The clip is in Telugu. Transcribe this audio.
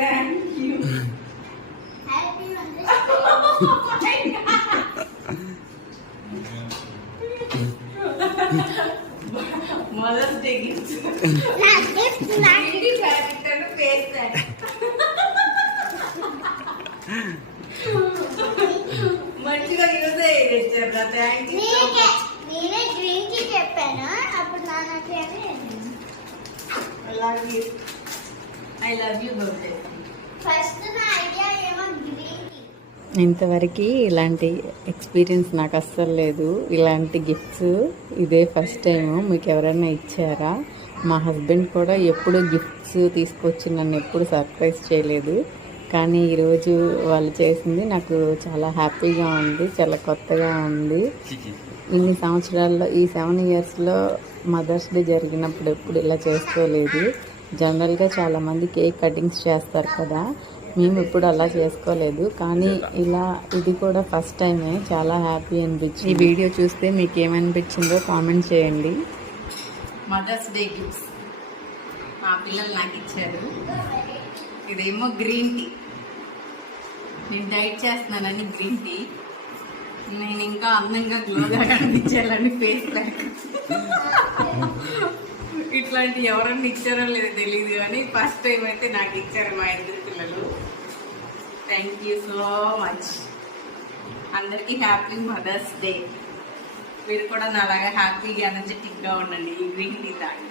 Thank you. Mother's day gift మంచిగా యూజ్ అయ్యేది. Thank you. నేనే గ్రీన్ టీ చెప్పాను అప్పుడు నాన్నకి I love you birthday. First నా ఐడియా ఏమో గ్రీన్ టీ. ఇంతవరకు ఇలాంటి ఎక్స్పీరియన్స్ నాకు అస్సలు లేదు. ఇలాంటి గిఫ్ట్స్ ఇదే ఫస్ట్ టైం. మీకు ఎవరైనా ఇచ్చారా? మా హస్బెండ్ కూడా ఎప్పుడు గిఫ్ట్స్ తీసుకొచ్చి నన్ను ఎప్పుడు సర్ప్రైజ్ చేయలేదు. కానీ ఈరోజు వాళ్ళు చేసింది నాకు చాలా హ్యాపీగా ఉంది, చాలా కొత్తగా ఉంది. ఇన్ని సంవత్సరాల్లో, ఈ 7 ఇయర్స్లో మదర్స్ డే జరిగినప్పుడు ఎప్పుడు ఇలా చేసుకోలేదు. జనరల్గా చాలామంది కేక్ కటింగ్స్ చేస్తారు కదా, మేము ఇప్పుడు అలా చేసుకోలేదు. కానీ ఇలా ఇది కూడా ఫస్ట్ టైమే. చాలా హ్యాపీ అనిపించింది. ఈ వీడియో చూస్తే మీకు ఏమనిపించిందో కామెంట్ చేయండి. మదర్స్ డే గిఫ్ట్స్ మా పిల్లలు నాకు ఇచ్చారు. ఇదేమో గ్రీన్ టీ. నేను డైట్ చేస్తున్నానని గ్రీన్ టీ. నేను ఇంకా అందంగా గ్లోగా కనిపించాలని ఫేస్ ప్యాక్. ఇట్లాంటి ఎవరన్నా ఇచ్చారో లేదో తెలియదు కానీ ఫస్ట్ టైం అయితే నాకు ఇచ్చారు మా ఇద్దరు పిల్లలు. Thank you so much. అందరికీ హ్యాపీ మదర్స్ డే. మీరు కూడా నాలాగా హ్యాపీగా ఎనర్జెటిక్గా ఉండండి ఈ గ్రీన్ టీ తాగి.